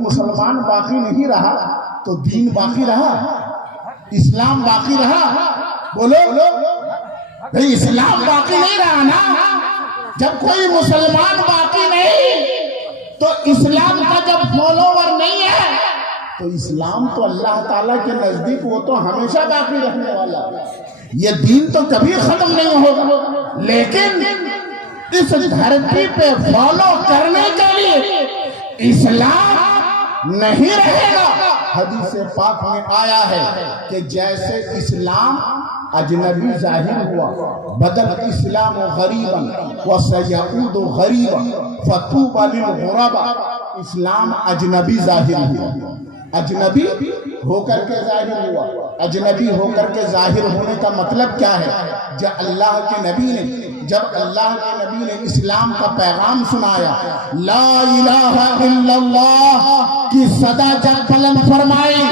مسلمان باقی نہیں رہا تو دین باقی رہا، اسلام باقی رہا؟ بولو بھئی اسلام باقی نہیں رہا نا؟ جب کوئی مسلمان باقی نہیں تو اسلام کا جب فالوور نہیں ہے تو اسلام تو اللہ تعالیٰ کے نزدیک وہ تو ہمیشہ باقی رہنے والا ہے، یہ دین تو کبھی ختم نہیں ہوگا۔ لیکن اس دھرتی پہ فالو کرنے کے لیے اسلام نہیں رہے گا۔ حدیث پاک میں آیا ہے کہ جیسے اسلام اجنبی ظاہر ہوا، بدل اسلام غریبا وسیعود غریبا فطوبى للغرباء، اسلام اجنبی ظاہر ہوا، اجنبی ہو کر کے ظاہر ہوا۔ اجنبی ہو کر کے ظاہر ہونے کا مطلب کیا ہے؟ جب اللہ کے نبی نے اسلام کا پیغام سنایا، لا الہ الا اللہ کی صدا جب بلند فرمائی،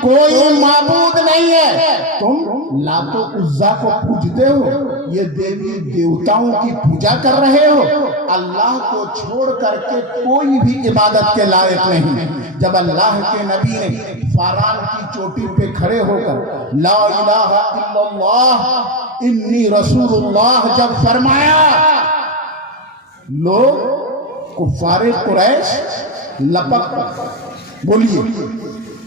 کوئی معبود نہیں ہے، تم لات و عزا کو پوجتے ہو، یہ دیوی دیوتاؤں کی پوجا کر رہے ہو، اللہ کو چھوڑ کر کے کوئی بھی عبادت کے لائق نہیں۔ جب اللہ کے نبی نے فاران کی چوٹی پہ کھڑے ہو کر لا الہ الا اللہ انی رسول اللہ جب فرمایا، لوگ کفار قریش لپک پڑے۔ بولیے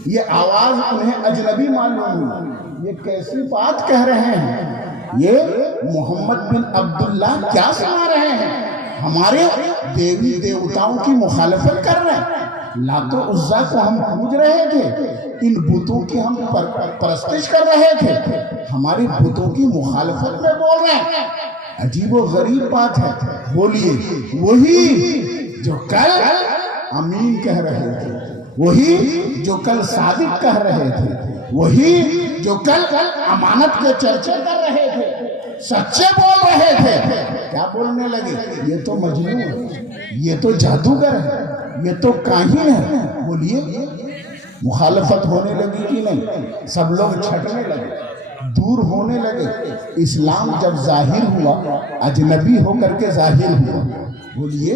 یہ آواز انہیں اجنبی معلوم ہوئی، یہ کیسی بات کہہ رہے ہیں، یہ محمد بن عبداللہ کیا سنا رہے ہیں، ہمارے دیوی دیوتاؤں کی مخالفت کر رہے ہیں، لات و عزا کو ہم پوج رہے تھے، ان بتوں کی ہم پرستش کر رہے تھے، ہماری بتوں کی مخالفت میں بول رہے ہیں۔ عجیب و غریب بات ہے۔ بولیے وہی جو کل امین کہہ رہے تھے، وہی جو کل صادق کہہ رہے تھے، وہی جو کل امانت کے چرچے کر رہے تھے، سچے بول رہے تھے، کیا بولنے لگے؟ یہ تو مجنون ہے، یہ تو جادوگر ہے، یہ تو کاہن ہے۔ بولیے مخالفت ہونے لگی کہ نہیں؟ سب لوگ چھٹنے لگے، دور ہونے لگے۔ اسلام جب ظاہر ہوا، اجنبی ہو کر کے ظاہر ہوا۔ بولیے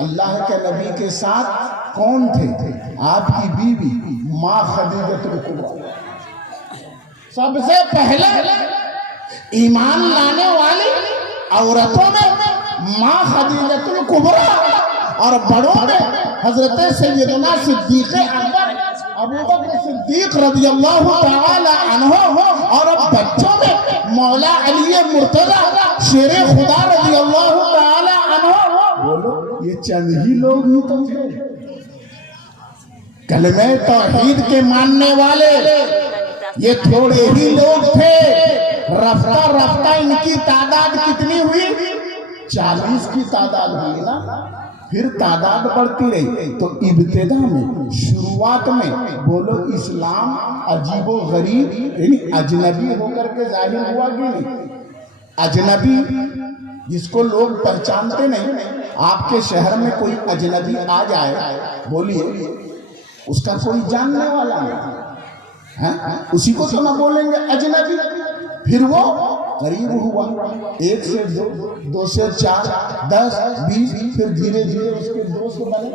اللہ کے نبی کے ساتھ کون تھے؟ آپ کی بیوی ماں خدیجہ الکبریٰ، سب سے پہلے ایمان لانے والی عورتوں میں ماں خدیجہ الکبریٰ، اور بڑوں میں حضرت سیدنا صدیق اکبر ابوبکر صدیق رضی اللہ تعالی عنہ، اور بچوں میں مولا علی مرتضی شیر خدا رضی اللہ تعالی عنہ۔ بولو یہ چند ہی لوگ ہی تو تھے کلمہ توحید کے ماننے والے، یہ تھوڑے ہی لوگ تھے۔ رفتہ رفتہ ان کی تعداد کتنی ہوئی؟ 40 کی تعداد ہوئی نا، پھر تعداد بڑھتی رہی۔ تو ابتدا میں، شروعات میں بولو اسلام عجیب و غریب یعنی اجنبی ہو کر کے ظاہر ہوا کہ نہیں؟ اجنبی جس کو لوگ پہچانتے نہیں، آپ کے شہر میں کوئی اجنبی آ جائے، بولیے اس کا کوئی جاننے والا نہیں، اسی کو تو نہ بولیں گے اجنبی۔ پھر وہ قریب ہوا، 1 سے 2، 2 سے 4، 10، 20، پھر دھیرے دھیرے اس کے دوست بنے۔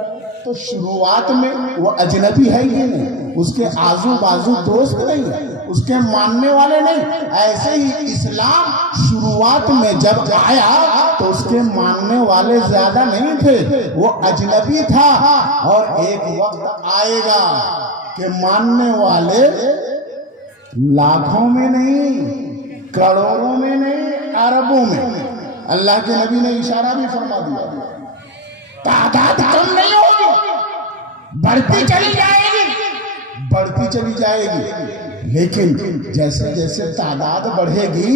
تو شروعات میں وہ اجنبی ہے ہی نہیں، اس کے آزو بازو دوست نہیں، اس کے ماننے والے نہیں۔ ایسے ہی اسلام شروعات میں جب آیا تو اس کے ماننے والے زیادہ نہیں تھے، وہ اجنبی تھا۔ اور ایک وقت آئے گا کہ ماننے والے لاکھوں میں نہیں، کروڑوں میں نہیں، اربوں میں۔ اللہ کے نبی نے اشارہ بھی فرما دیا، تعداد کم نہیں ہوگی، بڑھتی چلی جائے گی، بڑھتی چلی جائے گی۔ لیکن جیسے جیسے تعداد بڑھے گی،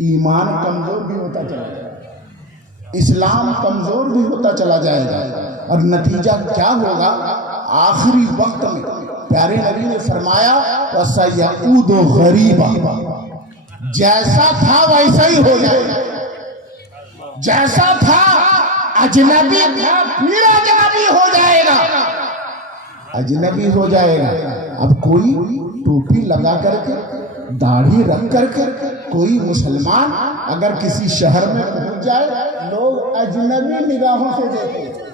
ایمان کمزور بھی ہوتا چلا جائے گا، اسلام کمزور بھی ہوتا چلا جائے گا۔ اور نتیجہ کیا ہوگا؟ آخری وقت میں پیارے نبی نے فرمایا وَسَيَعُودُ غَرِيبًا، جیسا تھا ویسا ہی ہو جائے گا، جیسا تھا اجنبی تھا پھر اجنبی ہو جائے گا، اجنبی ہو جائے گا۔ اب کوئی ٹوپی لگا کر کے، داڑھی رکھ کر کے کوئی مسلمان اگر کسی شہر میں پہنچ جائے، لوگ اجنبی نگاہوں سے دیکھتے،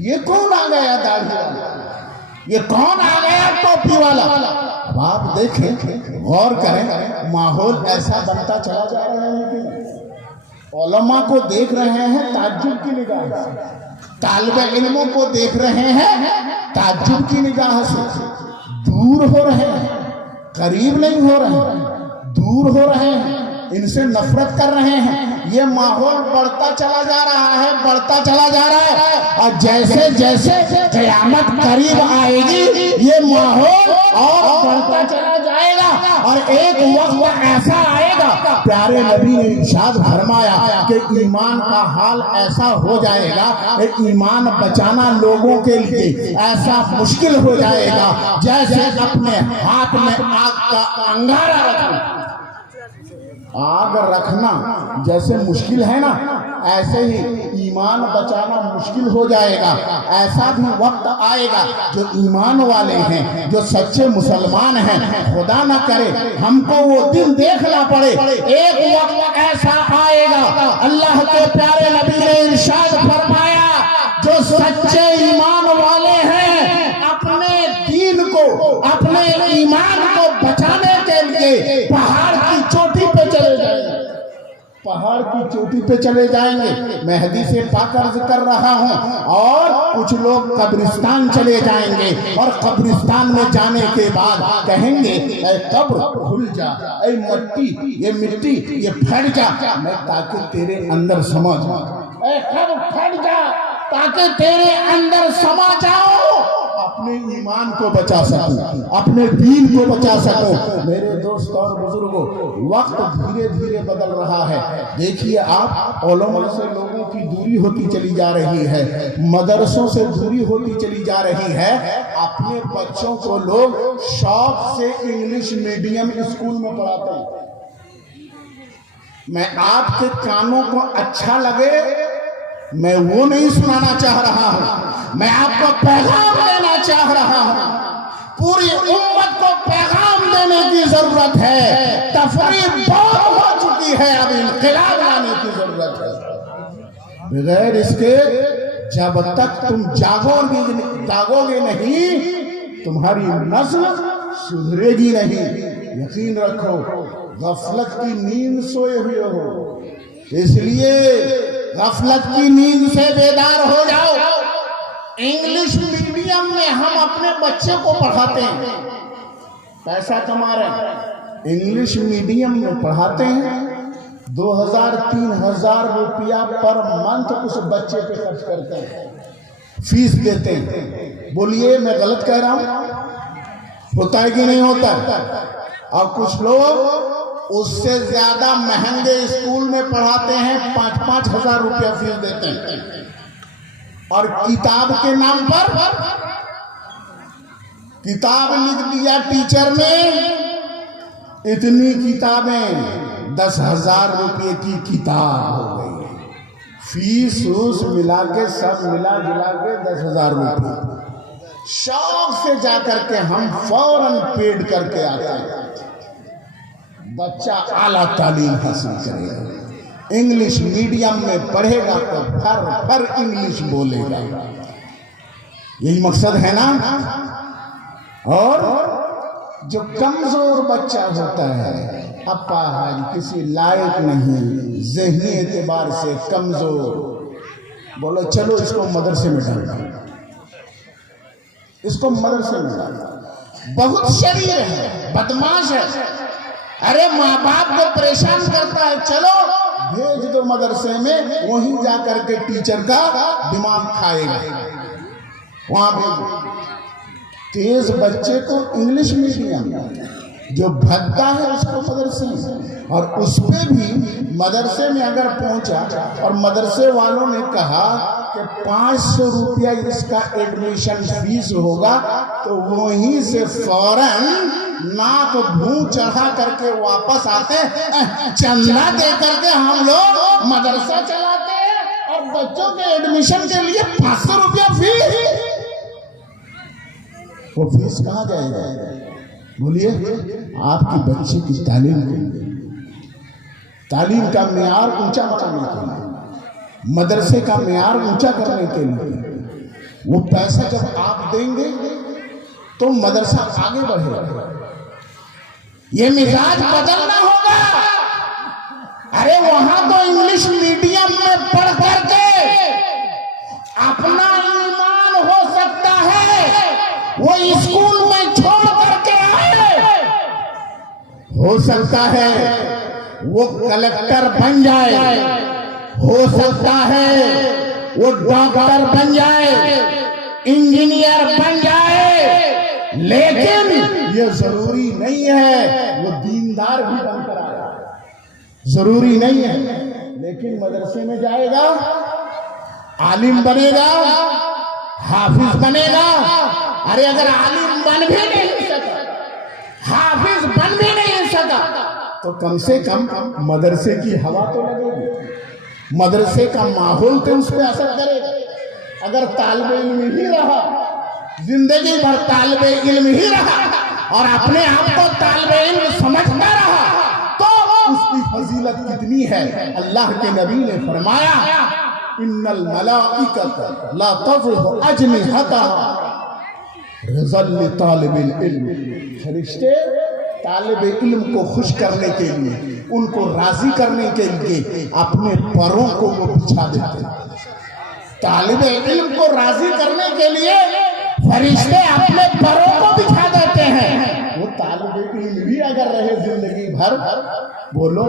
یہ کون آ گیا داڑھی والا، یہ کون آ گیا ٹوپی والا؟ اب آپ دیکھیں، غور کریں، ماحول ایسا بنتا چلا جا رہا ہے کہ علماء کو دیکھ رہے ہیں تعجب کی نگاہ سے، طالب علموں کو دیکھ رہے ہیں تعجب کی نگاہ سے، دور ہو رہے ہیں، قریب نہیں ہو رہے ہیں، دور ہو رہے ہیں، ان سے نفرت کر رہے ہیں۔ یہ ماحول بڑھتا چلا جا رہا ہے، بڑھتا چلا جا رہا ہے، اور جیسے جیسے قیامت قریب آئے گی یہ ماحول اور بڑھتا چلا جائے گا، اور ایک وقت ایسا آئے گا، پیارے نبی نے ارشاد فرمایا کہ ایمان کا حال ایسا ہو جائے گا کہ ایمان بچانا لوگوں کے لیے ایسا مشکل ہو جائے گا جیسے اپنے ہاتھ میں آگ کا انگارہ رکھنا۔ آگ رکھنا جیسے مشکل ہے نا، ایسے ہی ایمان بچانا مشکل ہو جائے گا۔ ایسا بھی وقت آئے گا جو ایمان والے ہیں، جو سچے مسلمان ہیں، خدا نہ کرے ہم کو وہ دن دیکھنا پڑے، ایک وقت ایسا آئے گا، اللہ کے پیارے نبی نے ارشاد فرمایا جو سچے ایمان والے ہیں اپنے دین کو، اپنے ایمان کو بچانے کے لیے پہاڑ کی چوٹی پہ چلے جائیں گے، پہاڑ کی چوٹی پہ چلے جائیں گے۔ میں حدیث پاک عرض کر رہا ہوں، اور کچھ لوگ قبرستان چلے جائیں گے، اور قبرستان میں جانے کے بعد کہیں گے اے قبر کھل جا، اے مٹی یہ مٹی یہ پھٹ جا، میں تاکہ تیرے اندر سما جاؤں، اے قبر پھٹ جا تاکہ تیرے اندر سما جاؤ، اپنے ایمان کو بچا سکوں، اپنے دین کو بچا سکوں۔ میرے دوست اور بزرگوں، وقت دھیرے دھیرے بدل رہا ہے۔ دیکھیے آپ، علماء سے لوگوں کی دوری ہوتی چلی جا رہی ہے، مدرسوں سے دوری ہوتی چلی جا رہی ہے، اپنے بچوں کو لوگ شوق سے انگلش میڈیم اسکول میں پڑھاتے ہیں۔ میں آپ کے کانوں کو اچھا لگے میں وہ نہیں سنانا چاہ رہا ہوں، میں آپ کو پیغام دینا چاہ رہا ہوں، پوری امت کو پیغام دینے کی ضرورت ہے۔ تفریح بہت ہو چکی ہے، اب انقلاب لانے کی ضرورت ہے۔ بغیر اس کے جب تک تم جاگو گے نہیں، تمہاری نسل سدھرے گی نہیں۔ یقین رکھو، غفلت کی نیند سوئے ہوئے ہو، اس لیے غفلت کی نیند سے بیدار ہو جاؤ۔ انگلش میڈیم میں ہم اپنے بچے کو پڑھاتے ہیں، پیسہ کما رہے ہیں، انگلش میڈیم میں پڑھاتے ہیں، 2000-3000 روپیہ پر منتھ اس بچے پہ خرچ کرتے ہیں، فیس دیتے ہیں۔ بولیے میں غلط کہہ رہا ہوں؟ ہوتا ہے کہ نہیں ہوتا؟ اور کچھ لوگ اس سے زیادہ مہنگے اسکول میں پڑھاتے ہیں، 5-5 ہزار روپیہ فیس دیتے ہیں، اور کتاب کے نام پر کتاب لکھ دیا ٹیچر نے، اتنی کتابیں 10,000 روپے کی کتاب ہو گئی، فیس اوس ملا کے سب ملا جلا کے 10,000 روپے۔ شوق سے جا کر کے ہم فوراً پیڈ کر کے آتے ہیں۔ بچہ اعلیٰ تعلیم حاصل کرے گا، انگلش میڈیم میں پڑھے گا تو پھر انگلش بولے گا، یہی مقصد ہے نا۔ اور جو کمزور بچہ ہوتا ہے، اپا حاج کسی لائق نہیں، ذہنی اعتبار سے کمزور، بولو چلو اس کو مدرسے میں ڈالو، اس کو مدرسے میں ڈالو، بہت شریر ہے، بدماش ہے، ارے ماں باپ کو پریشان کرتا ہے، چلو بھیج دو مدرسے میں، وہیں جا کر کے ٹیچر کا دماغ کھائے گا، وہاں بھی تیز بچے کو انگلش میڈیم، جو بھگتا ہے اس کو مدرسے میں، اور اس پہ بھی مدرسے میں اگر پہنچا اور مدرسے والوں نے کہا کہ 500 روپیہ اس کا ایڈمیشن فیس ہوگا، تو وہیں سے فوراً ناک بھون چڑھا کر کے واپس آتے ہیں، چندہ دے کر کے ہم لوگ مدرسہ چلاتے ہیں، اور بچوں کے ایڈمیشن کے لیے 500 روپیہ فیس، وہ فیس کہاں جائے گا؟ بولیے، آپ کی بچے کی تعلیم کے لیے، تعلیم کا معیار اونچا کرنے کے لیے، مدرسے کا معیار اونچا کرنے کے لیے، وہ پیسہ جب آپ دیں گے تو مدرسہ آگے بڑھے. یہ مزاج بدلنا ہوگا. ارے وہاں تو انگلش میڈیم میں پڑھ کر کے اپنا ایمان ہو سکتا ہے وہ اسکول میں چھوڑ کر کے آئے. ہو سکتا ہے وہ کلکٹر بن جائے, ہو سکتا ہے وہ ڈاکٹر بن جائے, انجینئر بن جائے, لیکن یہ ضروری نہیں ہے وہ دیندار بھی بن کر آئے. ضروری نہیں ہے. لیکن مدرسے میں جائے گا, عالم بنے گا, حافظ بنے گا. ارے اگر عالم بن بھی نہیں سکا, حافظ بن بھی نہیں سکا, تو کم سے کم مدرسے کی ہوا تو لگے گی, مدرسے کا ماحول تو اس پہ اثر کرے گا. اگر طالب علم ہی رہا, زندگی بھر طالب علم ہی رہا اور اپنے آپ کو طالب علم سمجھتا رہا, تو اس کی فضیلت کتنی ہے. اللہ کے نبی نے فرمایا ان الملائکۃ لا تضع اجنحتها رضا لطالب العلم. فرشتے طالب علم کو خوش کرنے کے لیے, ان کو راضی کرنے کے لیے اپنے پروں کو وہ بچھا دیتے ہیں. طالب علم کو راضی کرنے کے لیے فرشتے اپنے پروں کو بچھا دیتے ہیں. وہ طالب علم بھی اگر رہے زندگی بھر, بولو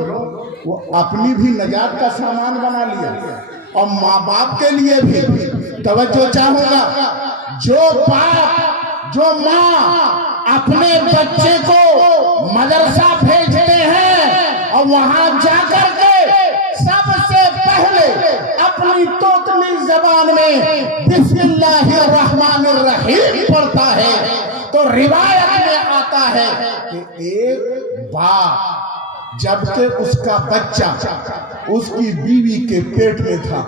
وہ اپنی بھی نجات کا سامان بنا لیا اور ماں باپ کے لیے بھی. توجہ چاہوں گا, جو باپ جو ماں اپنے بچے کو مدرسہ بھیجتے ہیں اور وہاں جا کر کے سب سے پہلے اپنی توتلی زبان میں بسم اللہ الرحمن الرحیم پڑھتا ہے, تو روایت میں آتا ہے کہ ایک باپ جبکہ اس کا بچہ اس کی بیوی کے پیٹ میں تھا,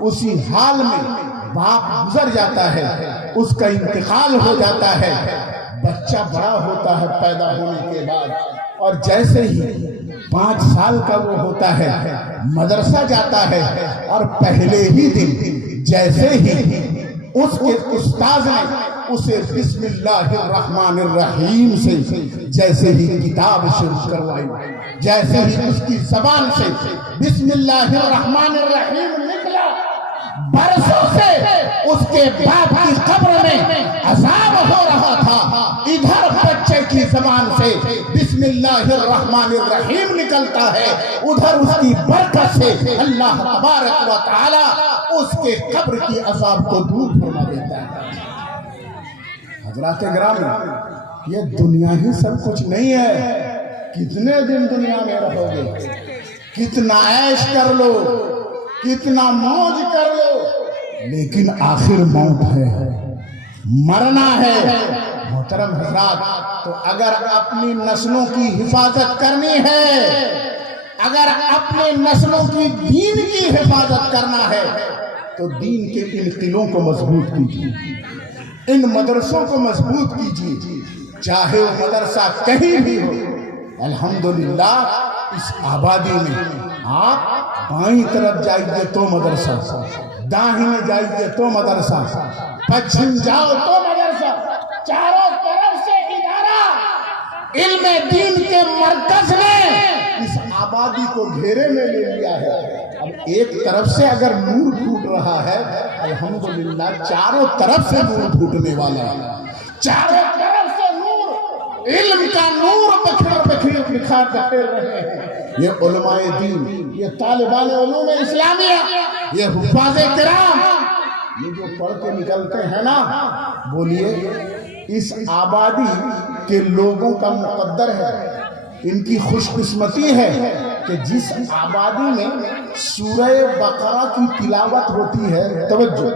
اسی حال میں باپ گزر جاتا ہے, اس کا انتقال ہو جاتا ہے. بچہ بڑا ہوتا ہے پیدا ہونے کے بعد, اور جیسے ہی 5 سال کا وہ ہوتا ہے مدرسہ جاتا ہے, اور پہلے ہی دن جیسے ہی اس کے استاذ نے اسے بسم اللہ الرحمن الرحیم سے جیسے ہی کتاب شروع کروائی, جیسے ہی اس کی زبان سے بسم اللہ الرحمن الرحیم نکلا, برسوں سے اس کے باپ کی قبر میں عذاب ہو رہا تھا, ادھر بچے کی زبان سے بسم اللہ الرحمن الرحیم نکلتا ہے, ادھر اس کی برکت سے اللہ تبارک و تعالی اس کے قبر کی عذاب کو دور فرما دیتا ہے. حضرات گرامی, یہ دنیا ہی سب کچھ نہیں ہے. کتنے دن دنیا میں رہو گے, کتنا عیش کر لو, کتنا موج کر لو, لیکن آخر موت ہے, مرنا ہے. محترم حضرات, تو اگر اپنی نسلوں کی حفاظت کرنی ہے, اگر اپنے نسلوں کی دین کی حفاظت کرنا ہے, تو دین کے ان قلعوں کو مضبوط کیجیے, ان مدرسوں کو مضبوط کیجیے, چاہے وہ مدرسہ کہیں بھی ہو. الحمدللہ اس آبادی میں آپ بائیں طرف جائیے تو مدرسہ, داہنے جائیے تو مدرسہ, پچھم جاؤ تو مدرسہ, چاروں طرف سے ادارہ. علم دین کے مرکز نے اس آبادی کو گھیرے میں لے لیا ہے. اب ایک طرف سے اگر نور پھوٹ رہا ہے, الحمدللہ چاروں طرف سے نور پھوٹنے والا ہے. چاروں طرف سے نور, علم کا نور بکھیر رہے ہیں. یہ علماء دین, یہ طالبان علوم اسلامیہ, یہ حفاظ کرام, یہ جو پڑھ کے نکلتے ہیں نا, بولیے اس آبادی کے لوگوں کا مقدر ہے, ان کی خوش قسمتی ہے کہ جس آبادی میں سورہ بقرہ کی تلاوت ہوتی ہے. توجہ,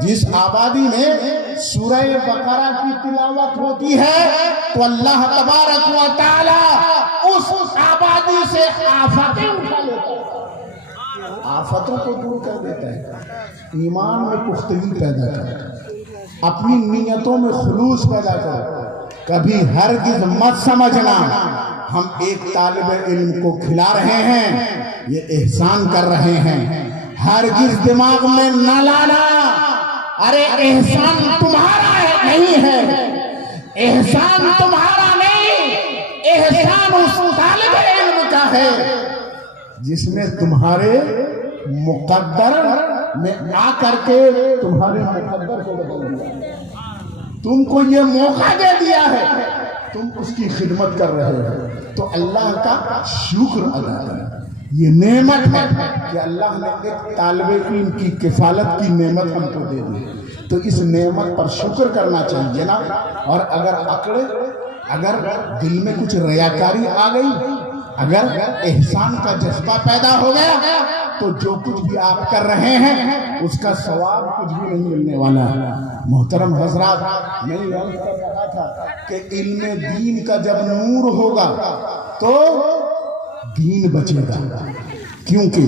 جس آبادی میں سورہ بقرہ کی تلاوت ہوتی ہے تو اللہ تبارک و تعالی اس آبادی سے آفتیں اٹھا لیتا ہے, آفتوں کو دور کر دیتا ہے, ایمان میں پختگی پیدا کرتا ہے, اپنی نیتوں میں خلوص پیدا کرتا ہے. کبھی ہرگز مت سمجھنا ہم ایک طالب علم کو کھلا رہے ہیں, یہ احسان کر رہے ہیں. ہرگز دماغ میں نہ لانا ارے احسان تمہارا نہیں ہے, احسان تمہارا نہیں، احسان اس طالب علم کا ہے جس نے تمہارے مقدر میں آ کر کے تمہارے مقدر کو بدل دیا، تم کو یہ موقع دے دیا ہے، تم اس کی خدمت کر رہے ہو، تو اللہ کا شکر ادا کرو۔ یہ نعمت ہے کہ اللہ نے ایک طالب علم کی کفالت کی نعمت ہم کو دے دی، تو اس نعمت پر شکر کرنا چاہیے نا۔ اور اگر دل میں کچھ ریاکاری آ گئی، اگر احسان کا جذبہ پیدا ہو گیا، تو جو کچھ بھی آپ کر رہے ہیں اس کا ثواب کچھ بھی نہیں ملنے والا ہے۔ محترم حضرات، میں یہ عرض کر رہا تھا کہ علم دین کا جب نور ہوگا تو دین بچے گا، کیونکہ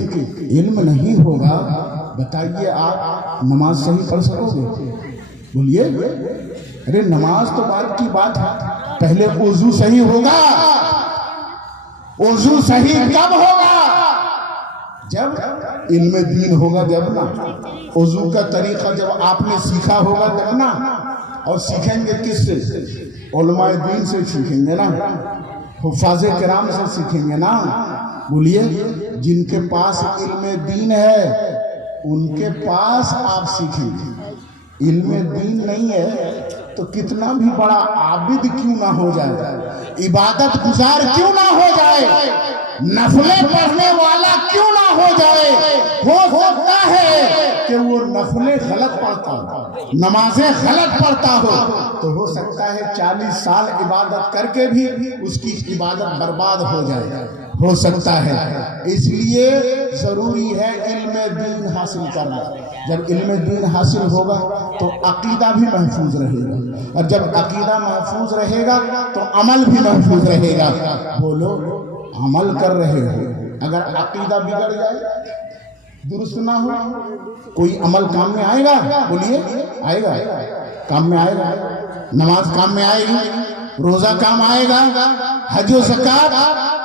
علم نہیں ہوگا، بتائیے آپ نماز صحیح پڑھ سکو گے؟ بولیے، ارے نماز تو بات کی بات ہے، پہلے وضو صحیح ہوگا۔ وضو صحیح کب ہوگا؟ جب علم دین ہوگا، جب نا وضو کا طریقہ جب آپ نے سیکھا ہوگا تب نا۔ اور سیکھیں گے کس سے؟ علماء دین سے سیکھیں گے نا، حفاظ کرام سے سیکھیں گے نا۔ بولیے، جن کے پاس علم دین ہے ان کے پاس آپ سیکھیں گے۔ علم دین نہیں ہے تو کتنا بھی بڑا عابد کیوں نہ ہو جائے، عبادت گزار کیوں نہ ہو جائے، نفلیں پڑھنے والا کیوں نہ ہو جائے، ہو سکتا ہے کہ وہ نفلیں غلط پڑھتا ہو، نمازیں غلط پڑھتا ہو، تو ہو سکتا ہے 40 سال عبادت کر کے بھی اس کی عبادت برباد ہو جائے، ہو سکتا ہے۔ اس لیے ضروری ہے علم دین حاصل کرنا۔ جب علم دین حاصل ہوگا تو عقیدہ بھی محفوظ رہے گا، اور جب عقیدہ محفوظ رہے گا تو عمل بھی محفوظ رہے گا۔ بولو، عمل کر رہے ہو، اگر عقیدہ بگڑ جائے، درست نہ ہو، کوئی عمل کام میں آئے گا؟ بولیے، آئے گا؟ کام میں آئے گا؟ نماز کام میں آئے گی؟ روزہ کام آئے گا؟ حج و زکات؟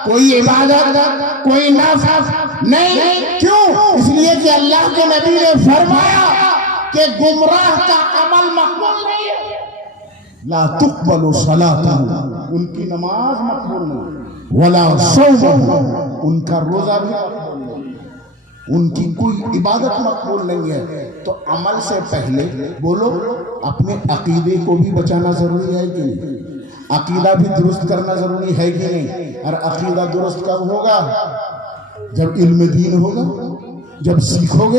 کوئی عبادت، کوئی نفل نہیں۔ کیوں؟ اس لیے کہ اللہ کے نبی نے فرمایا کہ گمراہ کا عمل مقبول نہیں ہے، لا تقبل صلاۃ، ان کی نماز مقبول نہیں، ولا صوم، ان کا روزہ بھی مقبول نہیں، ان کی کوئی عبادت مقبول نہیں ہے۔ تو عمل سے پہلے بولو، اپنے عقیدے کو بھی بچانا ضروری ہے کہ نہیں؟ عقیدہ بھی درست کرنا ضروری ہے کہ نہیں؟ اور عقیدہ درست کب ہوگا؟ جب علم دین ہوگا، جب سیکھو گے،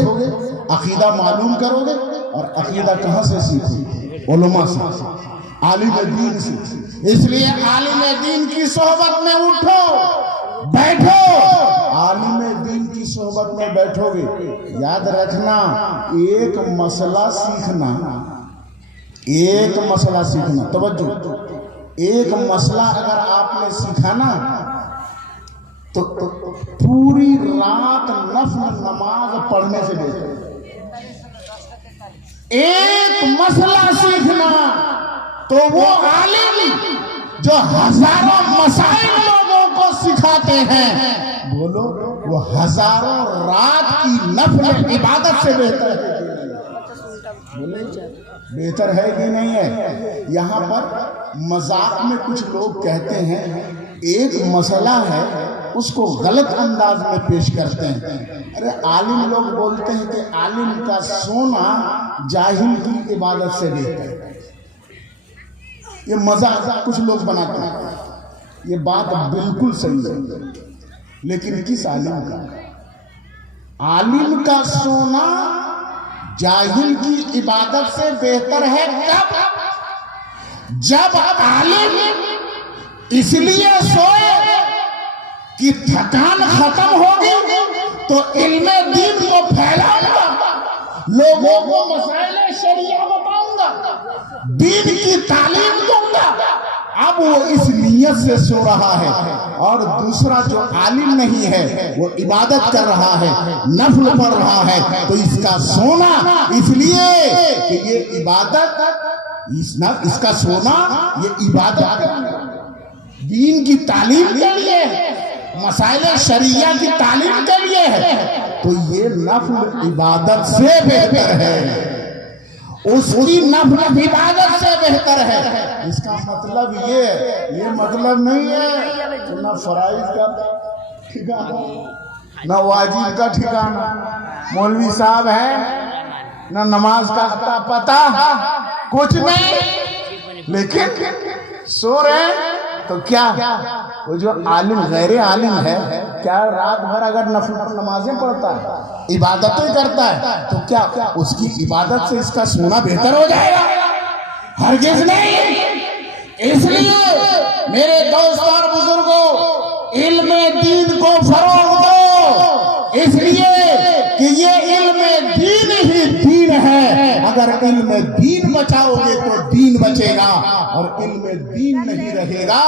عقیدہ معلوم کرو گے۔ اور عقیدہ کہاں سے سیکھو گے؟ علماء سے، عالم دین سے۔ اس لیے عالم دین کی صحبت میں اٹھو، بیٹھو، عالم دین کی صحبت میں بیٹھو گے، یاد رکھنا ایک مسئلہ سیکھنا، ایک مسئلہ سیکھنا، توجہ، ایک مسئلہ اگر آپ نے سیکھا نا تو پوری رات نفل نماز پڑھنے سے بہتر۔ ایک مسئلہ سیکھنا تو وہ عالم جو ہزاروں مسائل لوگوں کو سکھاتے ہیں، بولو، وہ ہزاروں رات کی نفل عبادت سے بہتر ہے۔ بہتر ہے کہ نہیں ہے؟ یہاں پر مذاق میں کچھ لوگ کہتے ہیں ایک مسئلہ ہے، اس کو غلط انداز میں پیش کرتے ہیں۔ ارے عالم لوگ بولتے ہیں کہ عالم کا سونا جاہل کی عبادت سے بہتر ہے۔ یہ مذاق کچھ لوگ بناتے ہیں، یہ بات بالکل صحیح ہے، لیکن کس عالم کا؟ عالم کا سونا جاہل کی عبادت سے بہتر ہے کب؟ جب عالم اس لیے سوئے کہ تھکان ختم ہوگی تو علم دین کو پھیلاؤں گا، لوگوں کو مسائل شریعہ بتاؤں گا، دین کی تعلیم دوں گا۔ اب وہ اس نیت سے سو رہا ہے، اور دوسرا جو عالم نہیں ہے وہ عبادت کر رہا ہے، نفل پڑھ رہا ہے، تو اس کا سونا اس لیے کہ یہ عبادت، اس کا سونا یہ عبادت دین کی تعلیم کے لیے، مسائل شریعہ کی تعلیم کے لیے ہے، تو یہ نفل عبادت سے بہتر ہے۔ اس کی نفل عبادت سے بہتر ہے۔ اس کا مطلب یہ مطلب نہیں ہے کہ نہ فرائض کا ٹھکانہ نہ واجب کا ٹھکانہ، مولوی صاحب ہے نہ نماز کا اتا پتہ، کچھ نہیں، لیکن سو رہے تو کیا وہ جو عالم غیر عالم ہے کیا رات بھر اگر نفل نمازیں پڑھتا ہے، عبادتیں کرتا ہے، تو کیا اس کی عبادت سے اس کا سونا بہتر ہو جائے گا؟ ہرگز نہیں۔ اس لیے میرے دوست اور بزرگوں، علم دین کو فروغ دو، اس لیے کہ یہ علم دین ہی دین ہے۔ اگر علم دین بچاؤ گے تو دین بچے گا، اور علم دین نہیں رہے گا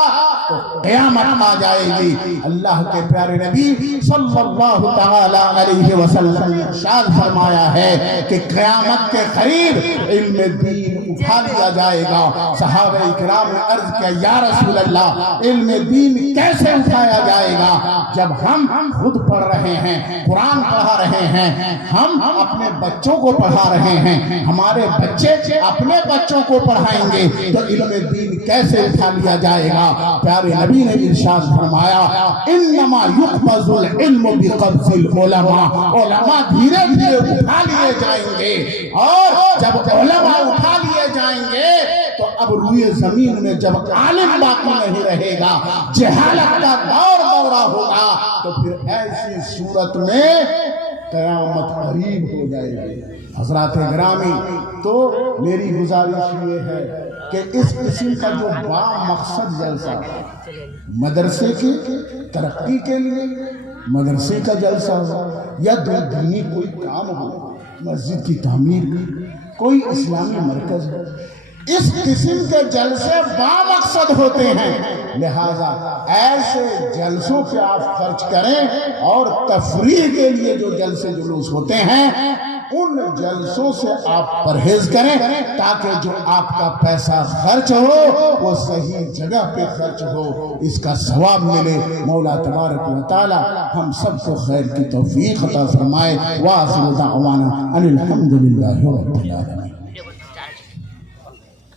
تو قیامت آ جائے گی۔ اللہ کے پیارے نبی صلی اللہ تعالی علیہ وسلم نے ارشاد فرمایا ہے کہ قیامت کے قریب علم دین اٹھا لیا جائے گا۔ صحابہ اکرام نے عرض کیا یا رسول اللہ، علم دین کیسے اٹھایا جائے گا؟ جب ہم خود پڑھ رہے ہیں، قرآن پڑھا رہے ہیں، ہم اپنے بچوں کو پڑھا رہے ہیں، ہمارے بچے اپنے بچوں کو پڑھائیں گے تو علم دین کیسے اٹھا لیا جائے گا؟ پیارے نبی نے ارشاد فرمایا انما یقبض العلم بقبض العلماء، علماء دھیرے دھیرے اٹھا لیے جائیں گے، اور جب علماء اٹھا لیے جائیں گے تو اب روئے زمین میں جب عالم باقی نہیں رہے گا، جہالت کا دور دورہ ہوگا، تو پھر ایسی صورت میں قیامت قریب ہو جائے گی۔ حضرات گرامی، تو میری گزارش یہ ہے کہ اس قسم کا جو با مقصد جلسہ، مدرسے کی ترقی کے لیے مدرسے کا جلسہ ہو، یا دینی کوئی کام ہو، مسجد کی تعمیر کی، کوئی اسلامی مرکز ہو، اس قسم کے جلسے با مقصد ہوتے ہیں۔ لہذا ایسے جلسوں پہ آپ خرچ کریں، اور تفریح کے لیے جو جلسے جلوس ہوتے ہیں ان جلسوں سے آپ پرہیز کریں، تاکہ جو آپ کا پیسہ خرچ ہو وہ صحیح جگہ پہ خرچ ہو، اس کا ثواب ملے۔ مولا تبارک و تعالی ہم سب کو خیر کی توفیق عطا فرمائے۔ وآخر دعوانا ان الحمد للہ رب العالمین۔